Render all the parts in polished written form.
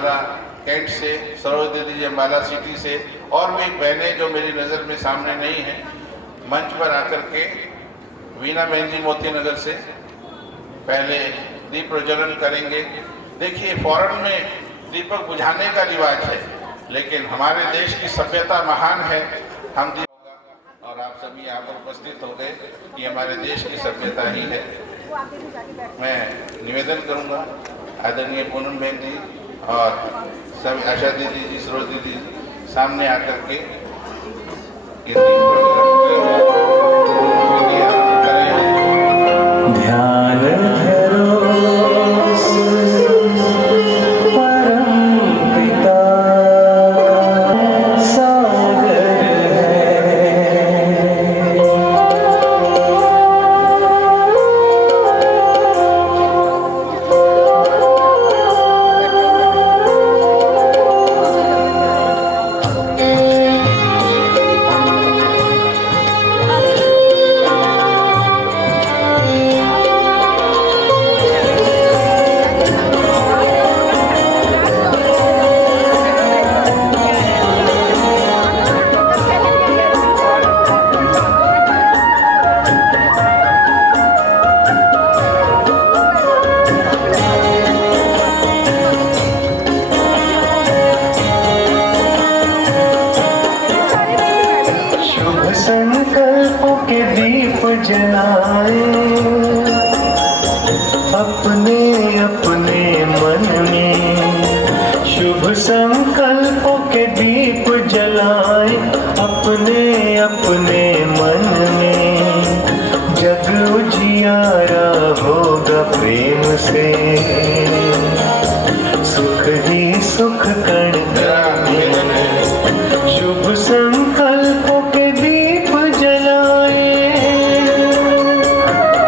Ambala cantt से, सरोज दीदी जी Ambala city से, और भी बहनें जो मेरी नज़र में सामने नहीं हैं, मंच पर आकर के वीना बहन जी मोती नगर से पहले दीप प्रज्वलन करेंगे। देखिए, फॉरेन में दीपक बुझाने का रिवाज है, लेकिन हमारे देश की सभ्यता महान है। हम दीप और आप सभी यहाँ पर उपस्थित हो गए, ये हमारे देश की सभ्यता ही है। मैं निवेदन करूँगा आदरणीय पूनम बहन जी और सभी आशा दीदी जी, सरोज दीदी जी सामने आकर के ये दीप प्रज्वलन करें। ध्यान धरो परम पिता सागर संकल्पों के दीप जलाए अपने अपने मन में। शुभ संकल्पों के दीप जलाए अपने अपने मन में। जग उजियारा होगा प्रेम से, सुख ही सुख कण कण में। शुभ संकल्पों के दीप जलाए।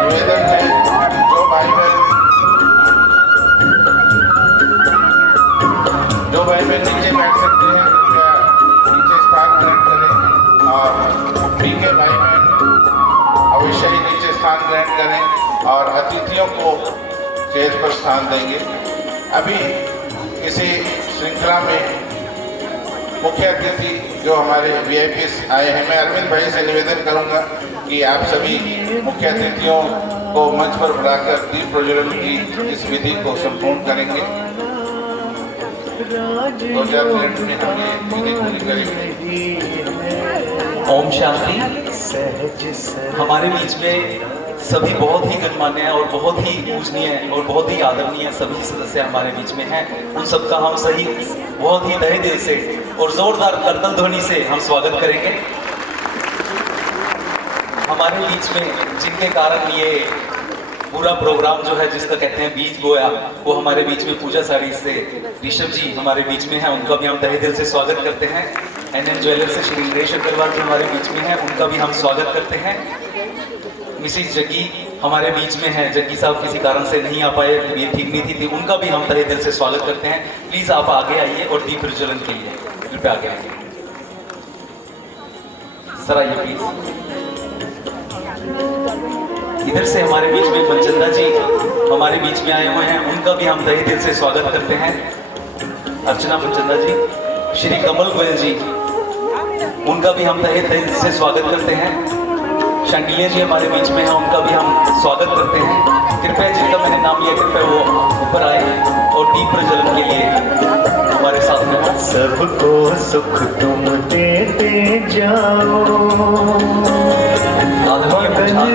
निवेदन है जो भाई बहन नीचे बैठ सकते हैं, कृपया नीचे स्थान ग्रहण करें, और पीके भाई बहन अवश्य ही नीचे स्थान ग्रहण करें और अतिथियों को स्टेज पर स्थान देंगे। अभी इसी श्रृंखला में मुख्य अतिथि जो हमारे वीआईपी आए हैं, मैं अरविंद भाई से निवेदन करूंगा कि आप सभी मुख्य अतिथियों को मंच पर बुलाकर दीप प्रज्वलन की इस विधि को संपूर्ण करेंगे। 2-4 मिनट में हम ये विधि पूरी करेंगे। ओम शांति। हमारे बीच में सभी बहुत ही गणमान्य और बहुत ही पूजनीय और बहुत ही आदरणीय सभी सदस्य हमारे बीच में हैं। उन सबका हम सही बहुत ही तहे दिल से और जोरदार करतल ध्वनि से हम स्वागत करेंगे। हमारे बीच में जिनके कारण ये पूरा प्रोग्राम जो है, जिसका कहते हैं बीज बोया, वो हमारे बीच में पूजा साड़ी से ऋषभ जी हमारे बीच में हैं, उनका भी हम तहे दिल से स्वागत करते हैं। NN ज्वेलर से श्री नरेश अग्रवाल जो हमारे बीच में हैं, उनका भी हम स्वागत करते हैं। मिसिस जग्गी हमारे बीच में है, जग्गी साहब किसी कारण से नहीं आ पाए, ये ठीक नहीं थी, उनका भी हम तहे दिल से स्वागत करते हैं। प्लीज आप आगे आइए और दीप प्रज्वलन के लिए कृपया आगे आइए। सर आइए प्लीज। इधर से हमारे बीच में पंचंदा जी हमारे बीच में आए हुए हैं, उनका भी हम तहे दिल से स्वागत करते हैं। अर्चना पंचंदा जी, श्री कमल गोयल जी, उनका भी हम तहे दिल से स्वागत करते हैं। शांडिलिया जी हमारे बीच में हैं, उनका भी हम स्वागत करते हैं। कृपया जिनका मैंने नाम लिया, कृपया वो ऊपर आए और दीप प्रज्वलन के लिए हमारे साथ में हो। सबको सुख तुम देते जाओ,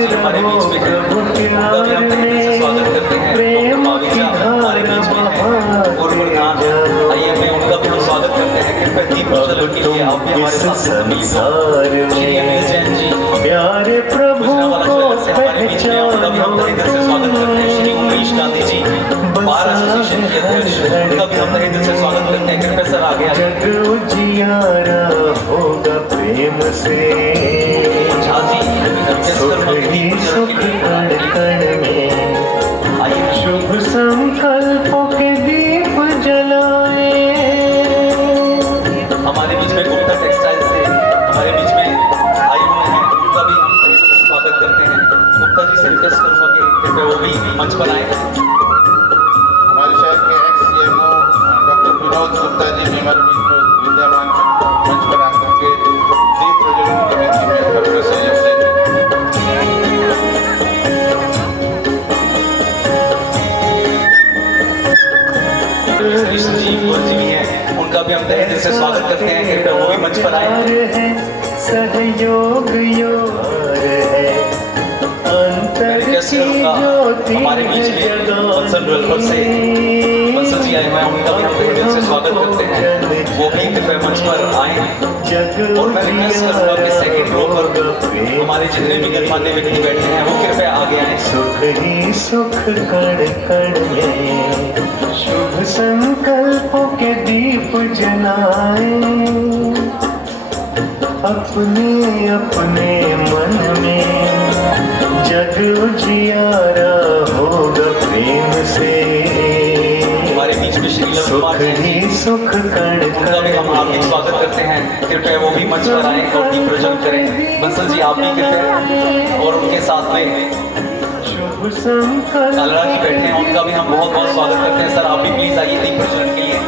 हमारे बीच में है, उनका भी हम तहे दिल से स्वागत करते हैं। हमारे बीच में है और प्रधान, आइए मैं उनका भी हम स्वागत करते हैं। कृपया दीप प्रज्वलन के लिए आप भी हमारे साथ में। श्री अनिल जैन जी प्यारे प्रभु को पहचानो, उनका भी हम तहे दिल से स्वागत करते हैं। श्री उमेश गांधी जी बार एसोसिएशन के अध्यक्ष, उनका भी हम तहे दिल से स्वागत करते हैं। कृपया सर आगे आइए। जग उजियारा होगा प्रेम से, झा जी सुख ही सुख कण कण में। शुभ संकल्पों के दीप जलाए। हमारे बीच में गुप्ता टेक्सटाइल से हमारे बीच में आए हुए हैं, उनका भी हम तहे दिल से स्वागत करते हैं। गुप्ता जी से रिक्वेस्ट करूंगा कि कृपया वो भी मंच पर आए। हमारे शहर के एक्स CMO डॉक्टर रखते हैं, कृपया वो भी मंच पर आए। है सहयोग योर है अंतर की ज्योति हमारे बीच में बंसल रलभर से बंसल जी आए हुए हैं, उनका भी हम तहे दिल से स्वागत करते हैं, वो भी कृपया मंच पर आए। और मैं रिक्वेस्ट करूंगा कि सेकंड रो पर हमारे जितने भी गणमान्य व्यक्ति बैठे हैं वो कृपया आगे आए। सुख ही सुख कण कण में शुभ संकल्पों के दीप जलाए अपने अपने मन में जग उजियारा होगा प्रेम से हमारे बीच में श्री सुख ही सुख कण उनका भी हम हार्दिक स्वागत करते हैं, कृपया वो भी मंच पर आए और दीप प्रज्वलित करें। बंसल जी आप भी कृपया, और उनके साथ में शुभ संकल्प कालरा जी बैठे हैं, उनका भी हम बहुत बहुत स्वागत करते हैं। सर आप भी प्लीज आइए दीप प्रज्वलन के लिए।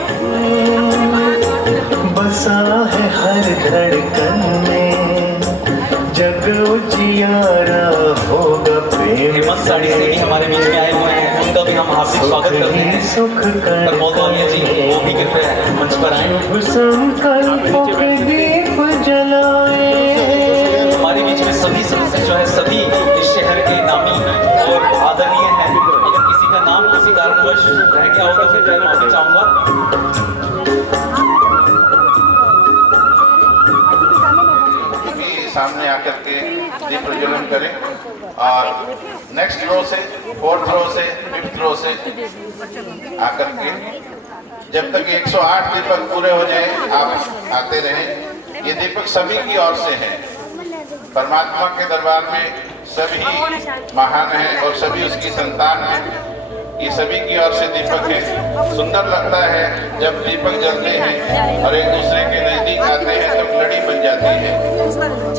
बसा है हर धड़कन में जग उजियारा होगा प्रेम हेमंत साड़ी से भी हमारे बीच में आए हुए हैं, उनका भी हम हार्दिक स्वागत करते हैं। सुख प्रमोद वालिया जी वो भी कृपया मंच पर आए। शुभ संकल्पों के दीप जलाए हमारे बीच में सभी सदस्य जो है सभी इस शहर के नामी और आदरणीय हैं। अगर किसी का नाम किसी कारणवश रह गया हो तो फिर मैं माफी चाहूंगा। भी सामने आकर के दीप प्रज्वलन करें और नेक्स्ट रो से, फोर्थ रो से, फिफ्थ रो से आकर के जब तक 108 दीपक पूरे हो जाए आप आते रहें। ये दीपक सभी की ओर से हैं, परमात्मा के दरबार में सभी महान हैं और सभी उसकी संतान हैं। ये सभी की ओर से दीपक है। सुंदर लगता है जब दीपक जलते हैं और एक दूसरे के नजदीक आते हैं तो लड़ी बन जाती है।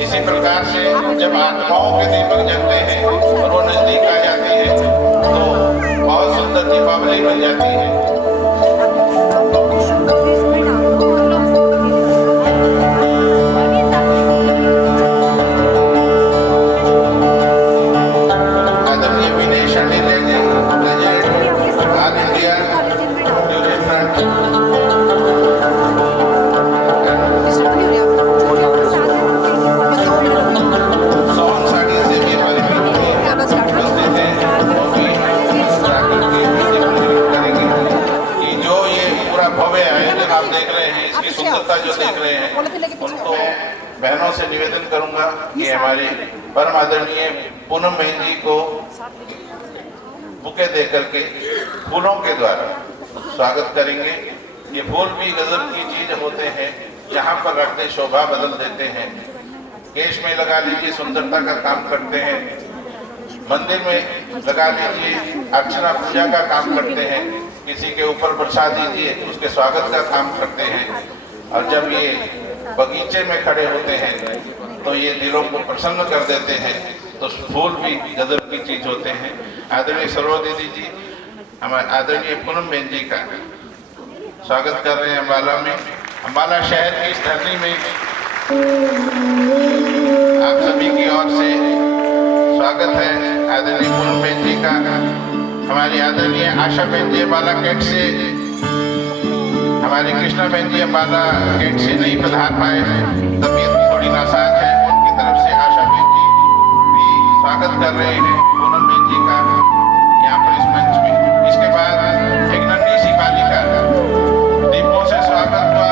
इसी प्रकार से जब आत्माओं के दीपक जलते हैं और वो नजदीक आ जाती है तो बहुत सुंदर दीपावली बन जाती है। जो देख रहे हैं उनको बहनों से निवेदन करूंगा कि हमारी परम आदरणीय पूनम बहन जी को बुके दे करके फूलों के द्वारा स्वागत करेंगे। ये फूल भी गजब की चीज होते हैं, यहाँ पर रखते शोभा बदल देते हैं। केश में लगा लीजिए सुंदरता का काम करते हैं, मंदिर में लगा लीजिए अर्चना पूजा का काम करते हैं, किसी के ऊपर प्रसाद दीजिए उसके स्वागत का काम करते हैं। और जब ये बगीचे में खड़े होते हैं तो ये दिलों को प्रसन्न कर देते हैं। तो फूल भी गजब की चीज होते हैं। आदरणीय सरोज दीदी जी हमारे आदरणीय पूनम बहन जी का स्वागत कर रहे हैं अम्बाला में। अम्बाला शहर की इस धरती में आप सभी की ओर से स्वागत है आदरणीय पूनम बहन जी का। हमारी आदरणीय आशा बहन जी अम्बाला गेट से, हमारी कृष्णा बहन जी अम्बाला गेट से नहीं पधार पाए, तबीयत थोड़ी नासाज है, उनकी तरफ से आशा बहन जी भी स्वागत कर रहे हैं पूनम बहन जी का यहाँ पर इस मंच में। इसके बाद एक नन्ही सी बालिका दीपों से स्वागत हुआ।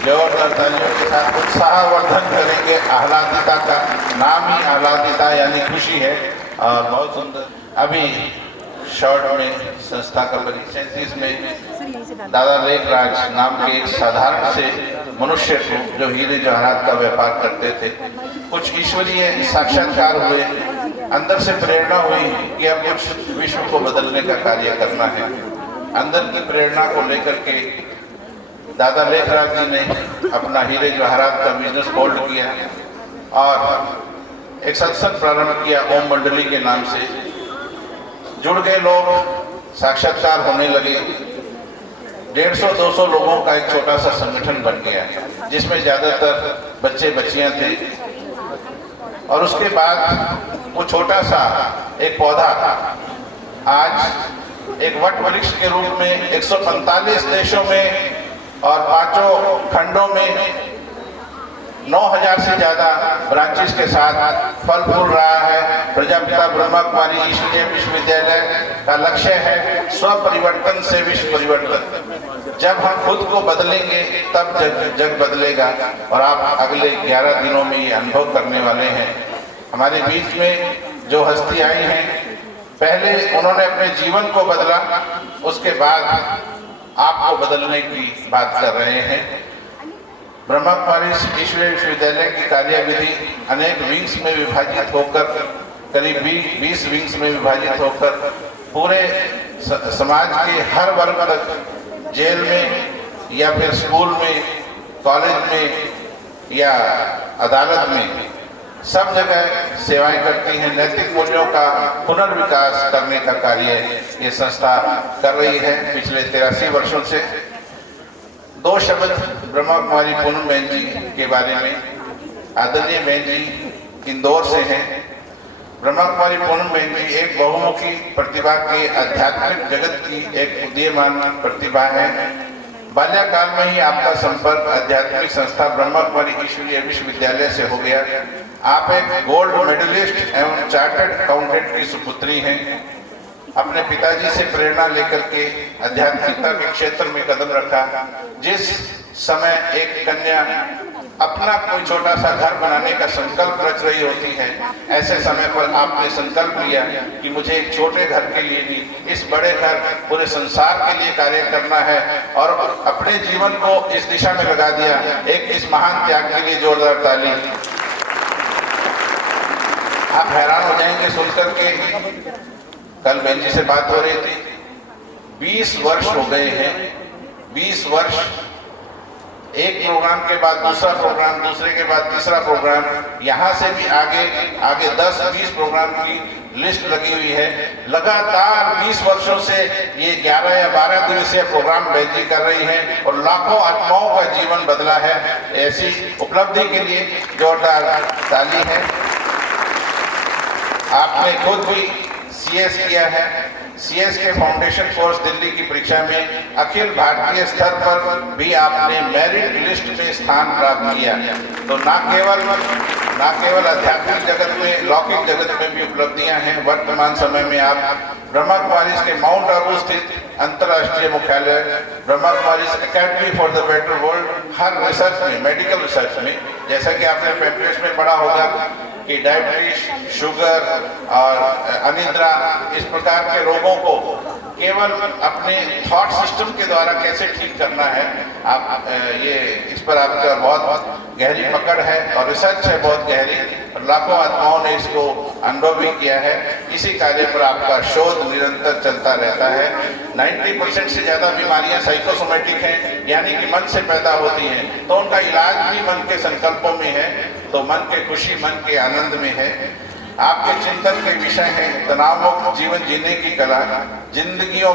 जोरदार तालियों के साथ उत्साहवर्धन करेंगे। आह्लादिता का नाम ही आह्लादिता यानी खुशी है और बहुत सुंदर। अभी शॉर्ट में संस्था का परिचय, इसमें दादा लेखराज नाम के एक साधारण से मनुष्य को जो हीरे जवाहरात का व्यापार करते थे, कुछ ईश्वरीय साक्षात्कार हुए, अंदर से प्रेरणा हुई कि अब कुछ विश्व को बदलने का कार्य करना है। अंदर की प्रेरणा को लेकर के दादा लेखराज जी ने अपना हीरे जवाहरात का बिजनेस होल्ड किया और एक सत्संग प्रारंभ किया ओम मंडली के नाम से। जुड़ गए लोग, साक्षात्कार होने लगे। 150-200 लोगों का एक छोटा सा संगठन बन गया जिसमें ज्यादातर बच्चे बच्चियां थे। और उसके बाद वो छोटा सा एक पौधा आज एक वट वृक्ष के रूप में 145 देशों में और 5 खंडों में 9000 से ज्यादा ब्रांचेस के साथ फल फूल रहा है। प्रजापिता ब्रह्मा कुमारी ईश्वरीय विश्वविद्यालय का लक्ष्य है स्व परिवर्तन से विश्व परिवर्तन। जब हम खुद को बदलेंगे तब जग बदलेगा और आप अगले 11 दिनों में ये अनुभव करने वाले हैं। हमारे बीच में जो हस्ती आई हैं, पहले उन्होंने अपने जीवन को बदला, उसके बाद आपको बदलने की बात कर रहे हैं। ब्रह्मा कुमारी ईश्वरीय विश्वविद्यालय की कार्यविधि अनेक विंग्स में विभाजित होकर, करीब 20 विंग्स में विभाजित होकर पूरे समाज के हर वर्ग तक, जेल में या फिर स्कूल में, कॉलेज में या अदालत में, सब जगह सेवाएं करती हैं। नैतिक मूल्यों का पुनर्विकास करने का कार्य ये संस्था कर रही है पिछले 83 वर्षों से। 2 शब्द ब्रह्मा कुमारी पूनम बहन जी के बारे में। आदरणीय बहन जी इंदौर से हैं। ब्रह्मा कुमारी पूनम बहन जी एक बहुमुखी प्रतिभा के आध्यात्मिक जगत की एक उदीयमान प्रतिभा है। बाल्यकाल में ही आपका संपर्क आध्यात्मिक संस्था ब्रह्मा कुमारी ईश्वरीय विश्वविद्यालय से हो गया। आप एक गोल्ड मेडलिस्ट एवं चार्टर्ड अकाउंटेंट की सुपुत्री हैं। अपने पिताजी से प्रेरणा लेकर के आध्यात्मिकता के क्षेत्र में कदम रखा। जिस समय एक कन्या अपना कोई छोटा सा घर बनाने का संकल्प रच रही होती है, ऐसे समय पर आपने संकल्प लिया कि मुझे एक छोटे घर के लिए भी इस बड़े घर पूरे संसार के लिए कार्य करना है और अपने जीवन को इस दिशा में लगा दिया। एक इस महान त्याग के लिए जोरदार ताली। आप हैरान हो जाएंगे सुनकर के, कल बहन जी से बात हो रही थी, 20 वर्ष हो गए हैं। 20 वर्ष, एक प्रोग्राम के बाद दूसरा प्रोग्राम, दूसरे के बाद तीसरा प्रोग्राम, यहाँ से भी आगे 10-20 प्रोग्राम की लिस्ट लगी हुई है। लगातार 20 वर्षों से ये 11 या 12 दिवसीय प्रोग्राम बहन जी कर रही हैं और लाखों आत्माओं का जीवन बदला है। ऐसी उपलब्धि के लिए जोरदार ताली है। आपने खुद भी CS किया है। CS के फाउंडेशन कोर्स दिल्ली की परीक्षा में अखिल भारतीय स्तर पर भी आपने मेरिट लिस्ट में स्थान प्राप्त किया। तो ना केवल आध्यात्मिक जगत में, लौकिक जगत में भी उपलब्धियां हैं। वर्तमान समय में आप ब्रह्मा कुमारी के माउंट आबू स्थित अंतर्राष्ट्रीय मुख्यालय Brahma Kumari academy for the better world हर रिसर्च में, मेडिकल रिसर्च में, जैसा कि आपने पैम्पलेट्स में पढ़ा होगा कि डायबिटीज, शुगर और अनिद्रा, इस प्रकार के रोगों को केवल अपने थॉट सिस्टम के द्वारा कैसे ठीक करना है, आप ये इस पर आपका बहुत गहरी पकड़ है और रिसर्च है बहुत गहरी। लाखों आत्माओं ने इसको अनुभव भी किया है। इसी कार्य पर आपका शोध निरंतर चलता रहता है। 90% से ज्यादा बीमारियां साइकोसोमेटिक हैं, यानी कि मन से पैदा होती हैं, तो उनका इलाज भी मन के संकल्पों में है। तो मन के खुशी, मन के आनंद में है। आपके चिंतन के विषय हैं तनाव मुक्त जीवन जीने की कला, जिंदगियों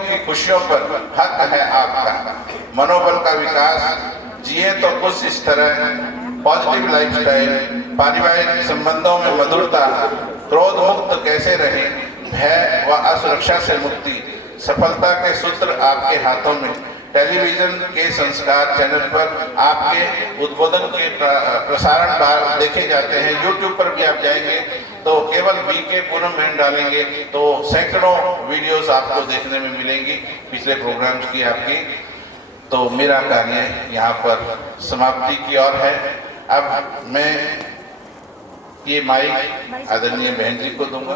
की खुशियों पर हक है आपका, मनोबल का विकास, जिए तो कुछ इस तरह, पॉजिटिव लाइफस्टाइल, पारिवारिक संबंधों में मधुरता, क्रोध मुक्त कैसे रहे, भय व असुरक्षा से मुक्ति, सफलता के सूत्र आपके हाथों में। टेलीविजन के संस्कार चैनल पर आपके उद्बोधन के प्रसारण बार देखे जाते हैं। यूट्यूब पर भी आप जाएंगे तो केवल BK पूनम बहन डालेंगे तो सैकड़ों वीडियोस आपको देखने में मिलेंगी पिछले प्रोग्राम्स की आपकी। तो मेरा कार्य यहाँ पर समाप्ति की ओर है। अब मैं ये माइक आदरणीय बहन जी को दूंगा।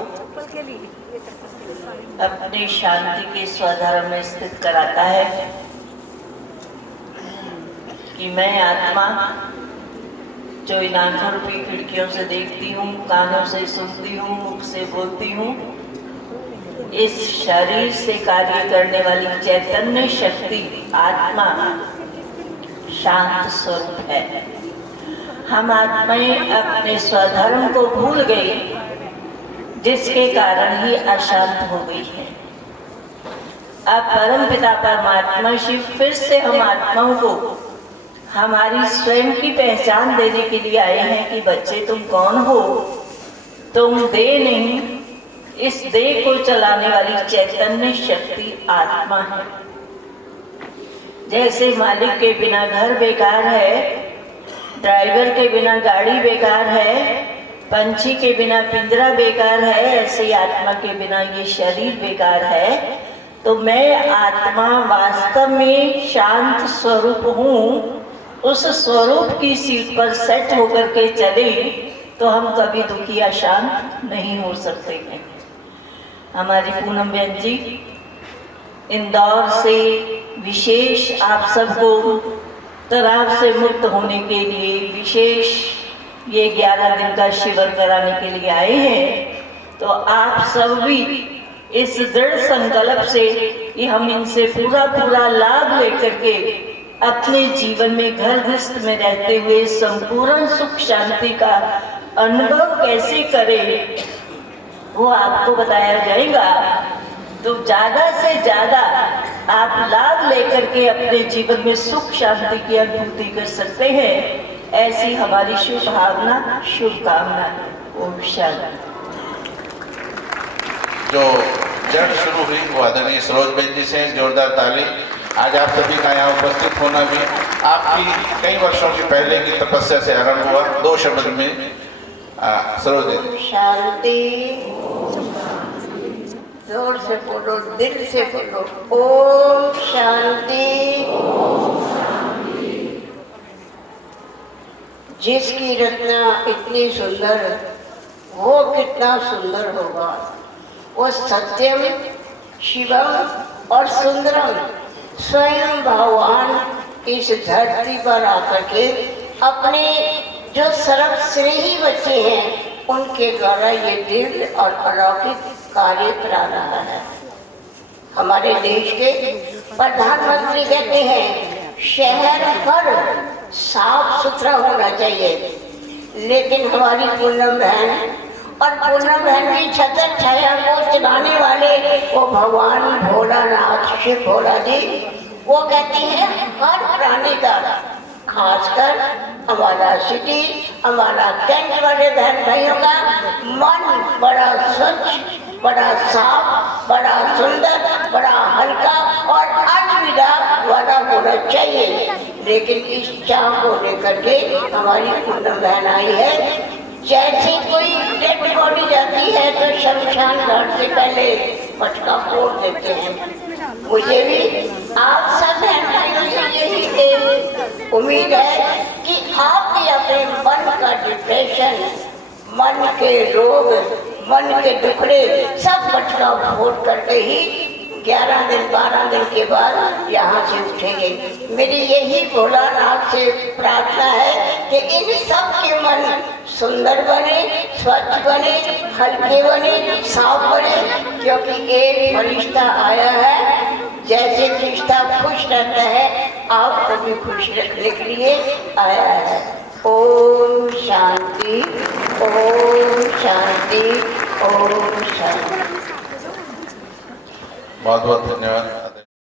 अपनी शांति के स्वधर्म में स्थित कराता है कि मैं आत्मा जो इन आंखों रूपी खिड़कियों से देखती हूँ, कानों से सुनती हूँ, मुख से बोलती हूँ, इस शरीर से कार्य करने वाली चैतन्य शक्ति आत्मा शांत स्वरूप है। हम आत्माएं अपने स्वधर्म को भूल गई, जिसके कारण ही अशांत हो गई है। अब परमपिता परमात्मा शिव फिर से हम आत्माओं को हमारी स्वयं की पहचान देने के लिए आए हैं कि बच्चे तुम कौन हो। तुम देह नहीं, इस देह को चलाने वाली चैतन्य शक्ति आत्मा है। जैसे मालिक के बिना घर बेकार है, ड्राइवर के बिना गाड़ी बेकार है, पंछी के बिना पिंजरा बेकार है, ऐसे आत्मा के बिना ये शरीर बेकार है। तो मैं आत्मा वास्तव में शांत स्वरूप हूँ। उस स्वरूप की सीट पर सेट होकर के चले तो हम कभी दुखी या शांत नहीं हो सकते हैं। हमारी पूनम बहन जी इंदौर से विशेष आप सबको तनाव से मुक्त होने के लिए विशेष ये 11 दिन का शिविर कराने के लिए आए हैं। तो आप सब भी इस दृढ़ संकल्प से कि हम इनसे पूरा लाभ लेकर के अपने जीवन में घर गृहस्थ में रहते हुए संपूर्ण सुख शांति का अनुभव कैसे करें, वो आपको बताया जाएगा। तो ज़्यादा से ज़्यादा आप लाभ लेकर के अपने जीवन में सुख शांति की अनुभूति कर सकते हैं, ऐसी हमारी शुभ भावना, शुभकामना है। ओम शांति। जो जड़ शुरू हुई वो आदरणीय सरोज बहन जी से जोरदार ताली। आज आप सभी का यहाँ उपस्थित होना भी आपकी कई वर्षों के पहले की तपस्या से आरंभ हुआ। 2 शब्द में सरोज जी। शांति, जोर से बोलो, दिल से बोलो, ओम शांति। जिसकी रचना इतनी सुंदर, वो कितना सुंदर होगा। वो सत्यम, शिवम और सुंदरम स्वयं भगवान इस धरती पर आकर के अपने जो सर्वश्रेयी बच्चे हैं उनके द्वारा ये दिव्य और अलौकिक कार्य करा रहा है। हमारे देश के प्रधानमंत्री कहते हैं शहर पर साफ सुथरा होना चाहिए, लेकिन हमारी पूनम बहन और पूनम बहन की छतर छाया को चलाने वाले वो भगवान भोलानाथ, शिव भोला जी, वो कहती हैं हर प्राणी का, खासकर हमारा सिटी, हमारा कैंट वाले बहन भाइयों का मन बड़ा स्वच्छ, बड़ा साफ, बड़ा सुंदर, बड़ा हल्का और अलविदा वाला होना चाहिए। लेकिन इस चाह को लेकर के हमारी पूनम बहन आई है। जैसे कोई डेड बॉडी जाती है तो शमशान घाट से पहले पटका फोड़ देते हैं। मुझे भी आप सब बहन भाइयों से यही उम्मीद है कि आप भी अपने मन का डिप्रेशन, मन के रोग, मन के दुखड़े सब पटका फोड़ करके ही 11 दिन 12 दिन के बाद यहाँ से उठेंगे। मेरी यही भोलानाथ से प्रार्थना है कि इन सब के मन सुंदर बने, स्वच्छ बने, हल्के बने, साफ बने, क्योंकि एक फरिश्ता आया है। जैसे फरिश्ता खुश रहता है, आपको भी खुश रखने के लिए आया है। ओम शांति, ओम शांति, ओम शांति। बहुत बहुत धन्यवाद।